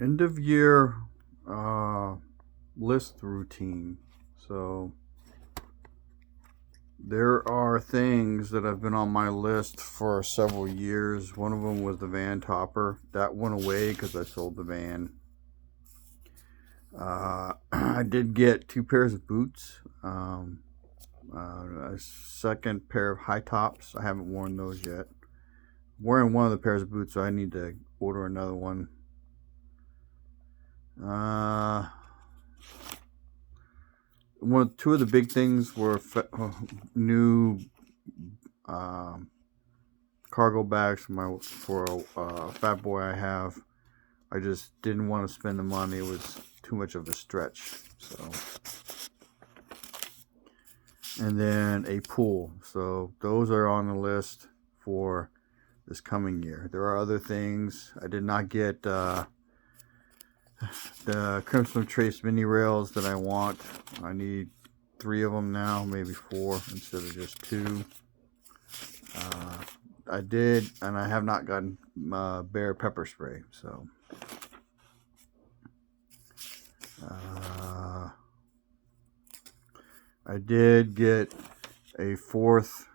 End of year uh, list routine. So there are things that have been on my list for several years. One of them was the van topper. That went away because I sold the van. I did get two pairs of boots, a second pair of high tops. I haven't worn those yet. Wearing one of the pairs of boots, so I need to order another one. Uh, two of the big things were new um, cargo bags for a fat boy I have. I just didn't want to spend the money. It was too much of a stretch. So, and then a pool. So those are on the list for this coming year. There are other things. I did not get the Crimson Trace mini rails that I want. I need three of them now, maybe four instead of just two. I did, and I have not gotten Bear pepper spray. So, I did get a fourth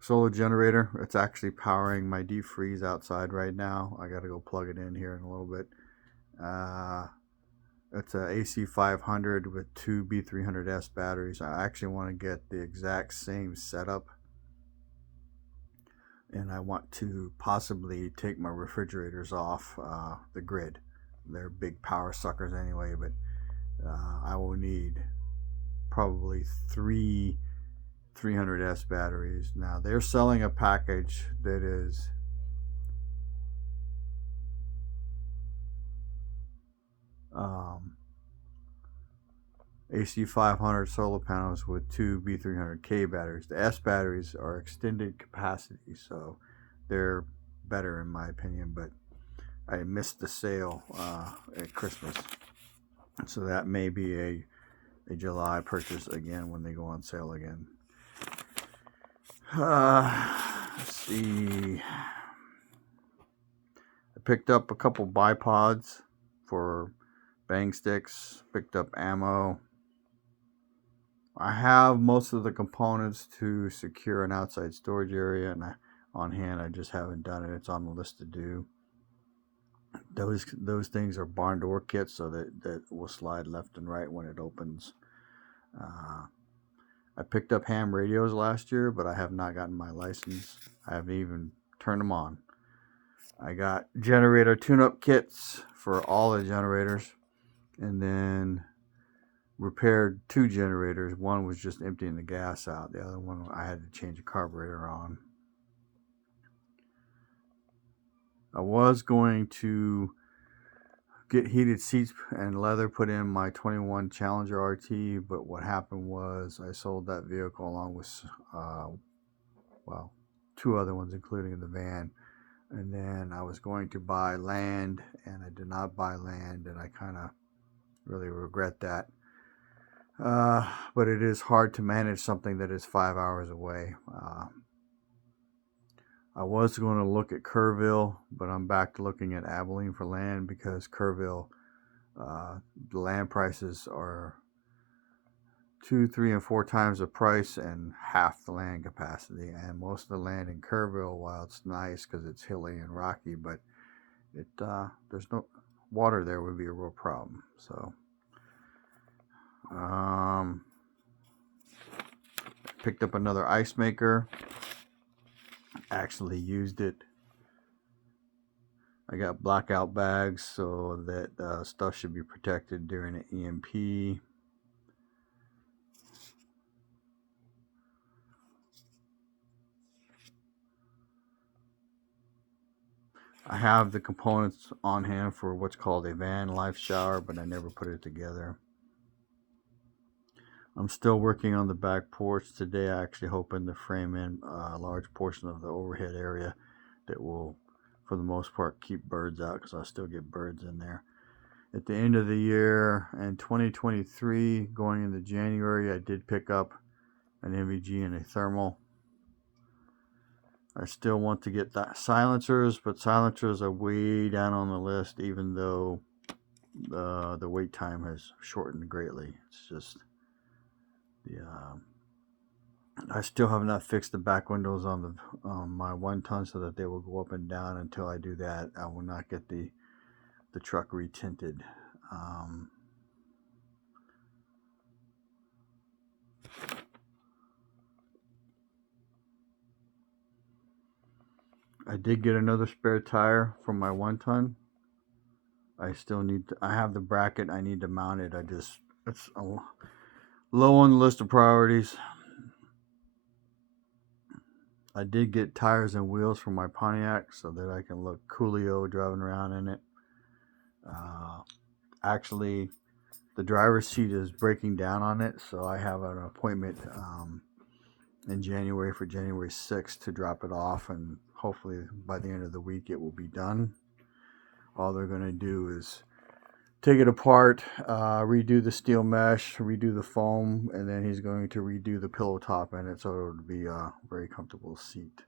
solar generator. It's actually powering my deep freeze outside right now. I got to go plug it in here in a little bit. It's a AC 500 with two B300S batteries. I actually want to get the exact same setup, and I want to possibly take my refrigerators off the grid. They're big power suckers anyway, but I will need probably three 300S batteries. Now they're selling a package that is um, AC 500 solar panels with two B300K batteries. The S batteries are extended capacity, so they're better in my opinion, but I missed the sale at Christmas. So that may be a July purchase again when they go on sale again. Let's see. I picked up a couple bipods for bang sticks, picked up ammo. I have most of the components to secure an outside storage area, and on hand. I just haven't done it. It's on the list to do. Those things are barn door kits, so that will slide left and right when it opens. Uh, I picked up ham radios last year, but I have not gotten my license. I haven't even turned them on. I got generator tune-up kits for all the generators, and then repaired two generators. One was just emptying the gas out. The other one I had to change the carburetor on. I was going to get heated seats and leather put in my 21 Challenger RT, but what happened was I sold that vehicle along with, well, two other ones, including the van. And then I was going to buy land, and I did not buy land, and I kind of really regret that. But it is hard to manage something that is 5 hours away. I was going to look at Kerrville, but I'm back to looking at Abilene for land because Kerrville, the land prices are 2, 3, and 4 times the price and half the land capacity. And most of the land in Kerrville, while it's nice because it's hilly and rocky, but there's no water there would be a real problem. So, picked up another ice maker. Actually used it. I got blackout bags so that stuff should be protected during an EMP. I have the components on hand for what's called a van life shower, but I never put it together. I'm still working on the back porch. Today I actually hoping to frame in a large portion of the overhead area that will, for the most part, keep birds out because I'll still get birds in there. At the end of the year in 2023, going into January, I did pick up an NVG and a thermal. I still want to get that silencers, but silencers are way down on the list, even though the wait time has shortened greatly. It's just the I still have not fixed the back windows on the my 1-ton so that they will go up and down. Until I do that, I will not get the truck retinted. I did get another spare tire for my 1-ton. I still need to, I have the bracket, I need to mount it. It's low on the list of priorities. I did get tires and wheels for my Pontiac so that I can look coolio driving around in it. Actually, the driver's seat is breaking down on it, so I have an appointment in January for January 6th to drop it off, and hopefully by the end of the week it will be done. All they're going to do is take it apart, redo the steel mesh, redo the foam, and then he's going to redo the pillow top in it so it'll be a very comfortable seat.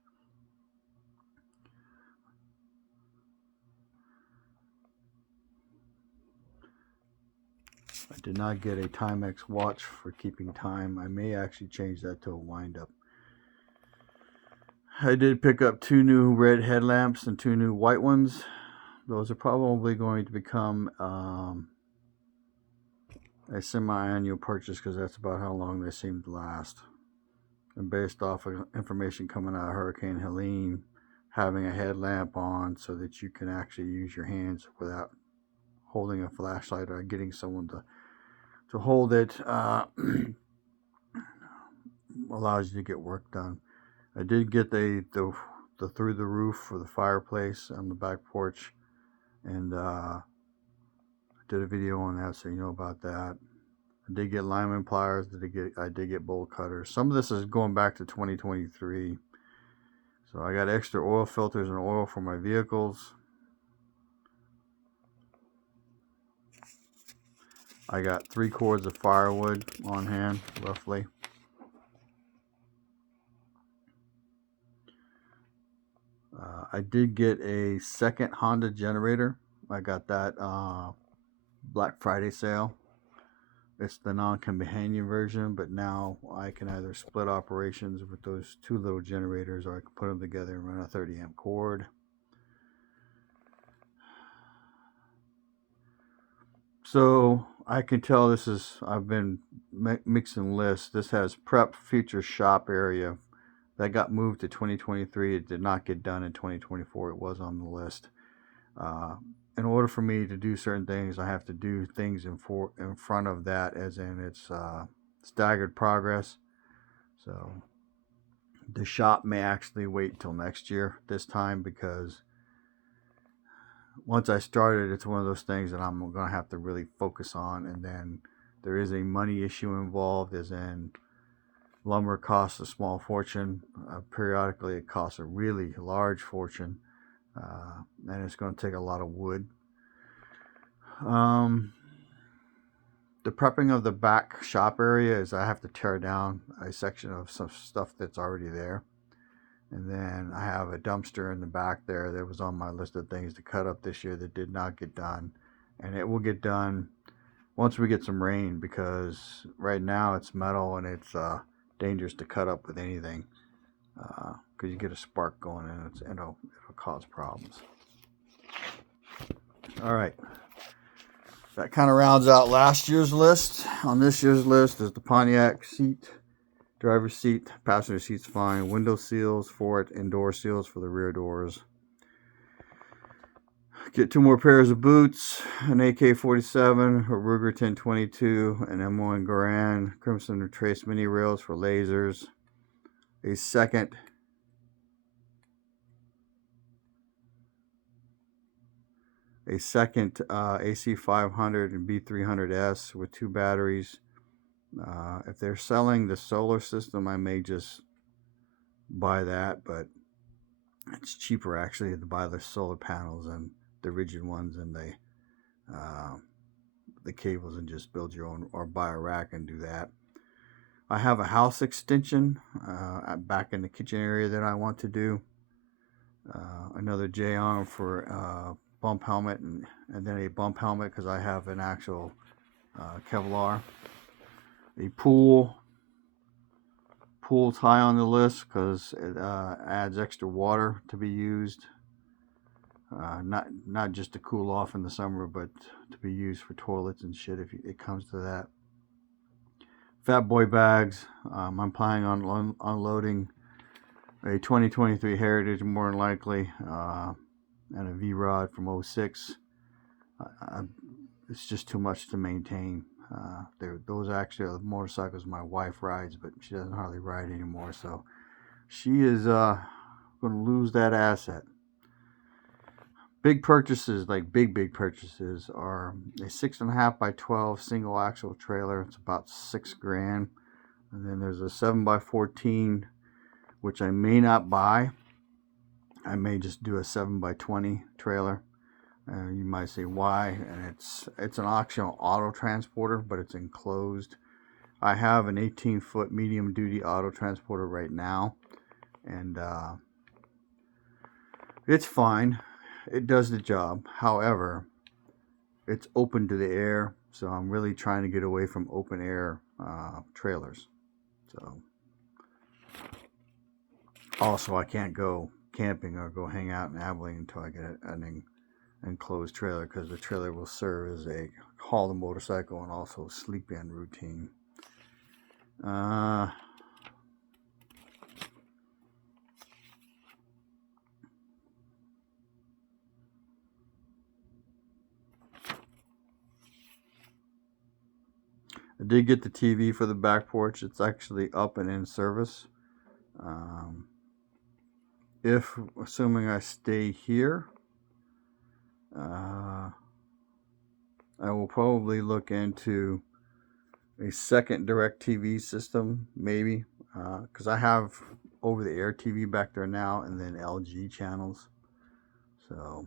I did not get a Timex watch for keeping time. I may actually change that to a wind-up. I did pick up 2 new red headlamps and 2 new white ones. Those are probably going to become a semi-annual purchase because that's about how long they seem to last. And based off of information coming out of Hurricane Helene, having a headlamp on so that you can actually use your hands without holding a flashlight or getting someone to hold it allows you to get work done. I did get the through the roof for the fireplace on the back porch, and I did a video on that, so you know about that. I did get lineman pliers. I did get bolt cutters. Some of this is going back to 2023. So I got extra oil filters and oil for my vehicles. I got 3 cords of firewood on hand, roughly. I did get a second Honda generator. I got that Black Friday sale. It's the non-companion version, but now I can either split operations with those 2 little generators, or I can put them together and run a 30 amp cord. So I can tell this is, I've been mixing lists. This has prep feature shop area. That got moved to 2023. It did not get done in 2024. It was on the list. In order for me to do certain things, I have to do things in front of that, as in it's staggered progress. So the shop may actually wait till next year this time, because once I started, it's one of those things that I'm going to have to really focus on. And then there is a money issue involved, as in lumber costs a small fortune. Periodically, it costs a really large fortune. And it's going to take a lot of wood. The prepping of the back shop area is I have to tear down a section of some stuff that's already there. And then I have a dumpster in the back there that was on my list of things to cut up this year that did not get done. And it will get done once we get some rain, because right now it's metal and it's dangerous to cut up with anything, because you get a spark going and it'll cause problems. All right, that kind of rounds out last year's list. On this year's list is the Pontiac seat, driver's seat, passenger seat's fine, window seals for it, and door seals for the rear doors. Get 2 more pairs of boots, an AK-47, a Ruger 1022, an M1 Garand Crimson Trace mini rails for lasers, a second AC500 and B300S with 2 batteries. If they're selling the solar system, I may just buy that, but it's cheaper actually to buy the solar panels and the rigid ones and the cables, and just build your own, or buy a rack and do that. I have a house extension back in the kitchen area that I want to do. another J-arm for bump helmet, and then a bump helmet because I have an actual Kevlar. A pool's high on the list because it adds extra water to be used. Not just to cool off in the summer, but to be used for toilets and shit if it comes to that. Fat boy bags. I'm planning on unloading a 2023 Heritage more than likely, and a V-Rod from 06. It's just too much to maintain. Those actually are the motorcycles my wife rides, but she doesn't hardly ride anymore, so she is going to lose that asset. Big purchases, like big purchases, are a 6.5 by 12 single axle trailer. It's about $6,000, and then there's a 7 by 14, which I may not buy. I may just do a 7 by 20 trailer. You might say why, and it's an optional auto transporter, but it's enclosed. I have an 18-foot medium duty auto transporter right now, and it's fine. It does the job. However, it's open to the air, so I'm really trying to get away from open air trailers. So also, I can't go camping or go hang out in Abilene until I get an enclosed trailer, because the trailer will serve as a haul the motorcycle and also sleep in routine. I did get the TV for the back porch. It's actually up and in service. If, assuming I stay here, I will probably look into a second DirecTV system, maybe, because I have over-the-air TV back there now, and then LG channels. So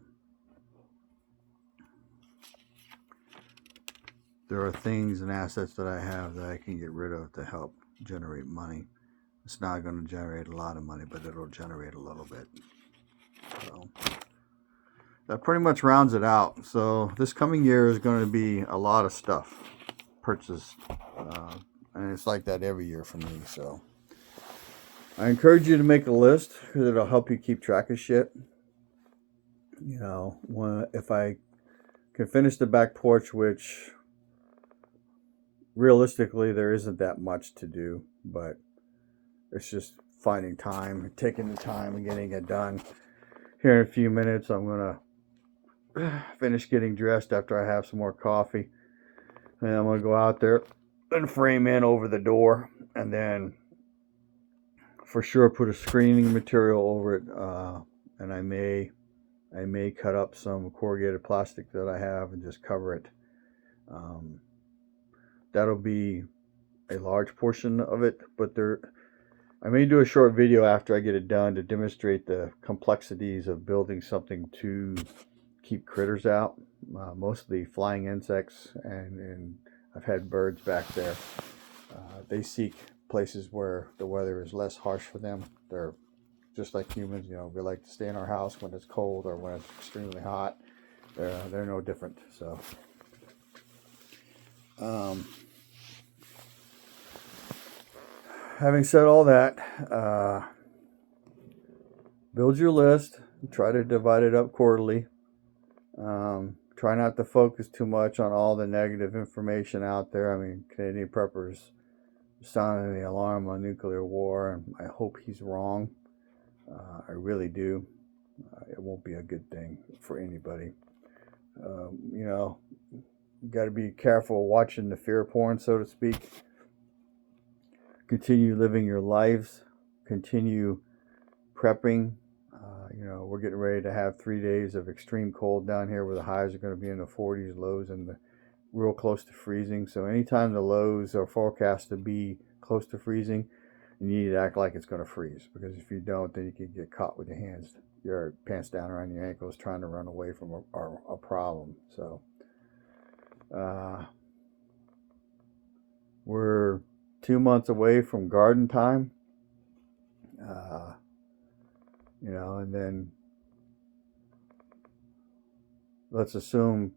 there are things and assets that I have that I can get rid of to help generate money. It's not going to generate a lot of money, but it'll generate a little bit. So that pretty much rounds it out. So this coming year is going to be a lot of stuff purchased, and it's like that every year for me. So I encourage you to make a list, because it'll help you keep track of shit. You know, if I can finish the back porch, which realistically there isn't that much to do, but it's just finding time, taking the time and getting it done. Here in a few minutes, I'm gonna finish getting dressed after I have some more coffee, and I'm gonna go out there and frame in over the door, and then for sure put a screening material over it, and I may cut up some corrugated plastic that I have and just cover it. That'll be a large portion of it, but I may do a short video after I get it done to demonstrate the complexities of building something to keep critters out, mostly flying insects, and I've had birds back there. They seek places where the weather is less harsh for them. They're just like humans, you know. We like to stay in our house when it's cold or when it's extremely hot. They're no different. So having said all that, build your list. Try to divide it up quarterly. Try not to focus too much on all the negative information out there. I mean, Canadian preppers sounding the alarm on nuclear war, and I hope he's wrong. I really do. It won't be a good thing for anybody. You know, you got to be careful watching the fear porn, so to speak. Continue living your lives. Continue prepping. You know, we're getting ready to have 3 days of extreme cold down here, where the highs are going to be in the 40s, lows in the real close to freezing. So anytime the lows are forecast to be close to freezing, you need to act like it's going to freeze, because if you don't, then you can get caught with your pants down around your ankles trying to run away from a problem. So we're 2 months away from garden time. You know, and then let's assume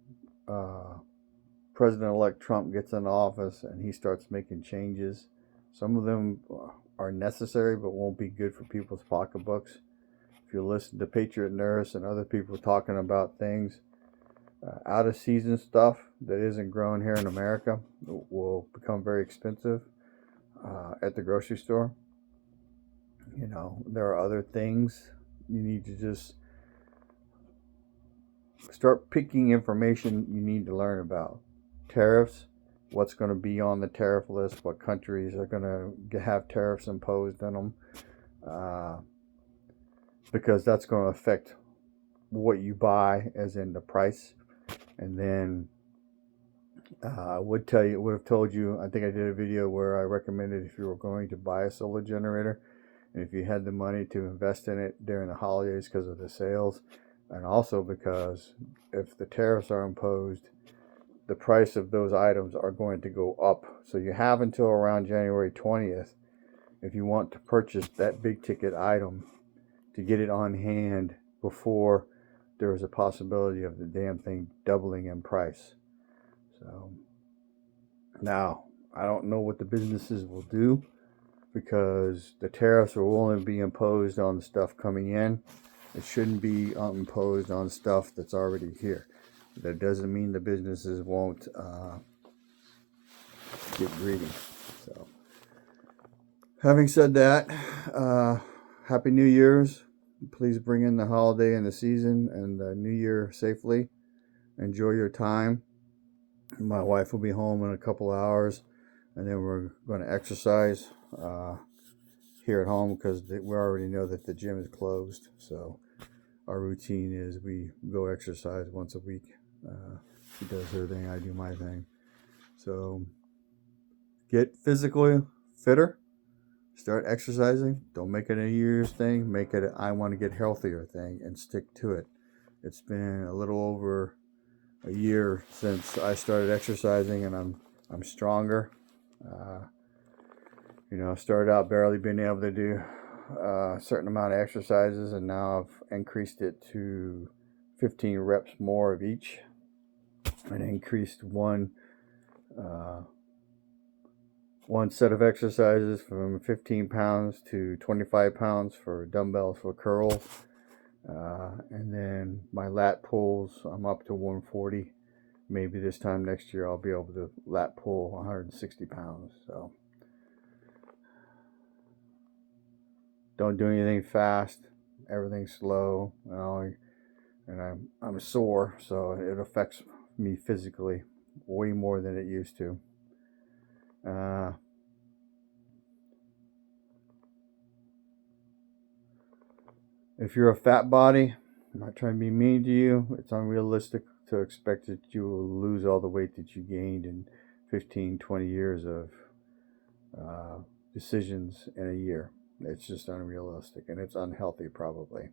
President-elect Trump gets in office and he starts making changes. Some of them are necessary but won't be good for people's pocketbooks. If you listen to Patriot Nurse and other people talking about things, out of season stuff that isn't grown here in America will become very expensive at the grocery store. You know, there are other things you need to just start picking information you need to learn about. Tariffs, what's going to be on the tariff list, what countries are going to have tariffs imposed on them, because that's going to affect what you buy, as in the price. And then I would have told you, I think I did a video where I recommended if you were going to buy a solar generator, and if you had the money to invest in it during the holidays because of the sales, and also because if the tariffs are imposed, the price of those items are going to go up. So you have until around January 20th if you want to purchase that big ticket item to get it on hand before there is a possibility of the damn thing doubling in price. So now I don't know what the businesses will do, because the tariffs will only be imposed on the stuff coming in. It shouldn't be imposed on stuff that's already here. That doesn't mean the businesses won't get greedy. So, having said that, Happy New Year's. Please bring in the holiday and the season and the New Year safely. Enjoy your time. My wife will be home in a couple of hours, and then we're going to exercise here at home, because we already know that the gym is closed. So our routine is we go exercise once a week. She does her thing, I do my thing. So get physically fitter. Start exercising. Don't make it a year's thing. Make it a I want to get healthier thing, and stick to it. It's been a little over a year since I started exercising, and I'm stronger. I started out barely being able to do a certain amount of exercises, and now I've increased it to 15 reps more of each, and increased one set of exercises from 15 pounds to 25 pounds for dumbbells for curls. And then my lat pulls, I'm up to 140. Maybe this time next year I'll be able to lat pull 160 pounds. So don't do anything fast. Everything's slow. And I'm sore, so it affects me physically way more than it used to. If you're a fat body, I'm not trying to be mean to you. It's unrealistic to expect that you will lose all the weight that you gained in 15, 20 years of decisions in a year. It's just unrealistic, and it's unhealthy probably.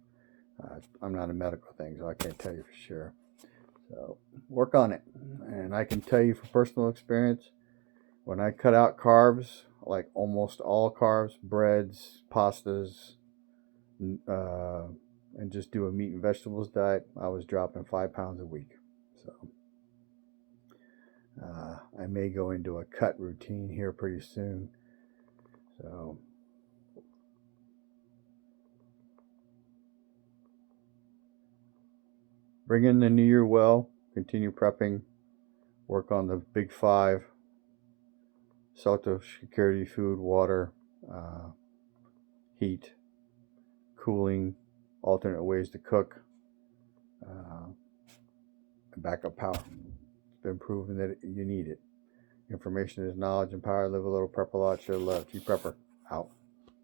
I'm not a medical thing, so I can't tell you for sure. So work on it. And I can tell you from personal experience, when I cut out carbs, like almost all carbs, breads, pastas, and just do a meat and vegetables diet, I was dropping 5 pounds a week. So I may go into a cut routine here pretty soon. So bring in the new year well, continue prepping, work on the big 5: social security, food, water, heat, cooling, alternate ways to cook, and backup power. It's been proven that you need it. Information is knowledge and power. Live a little, prep a lot, share love. G Prepper, out.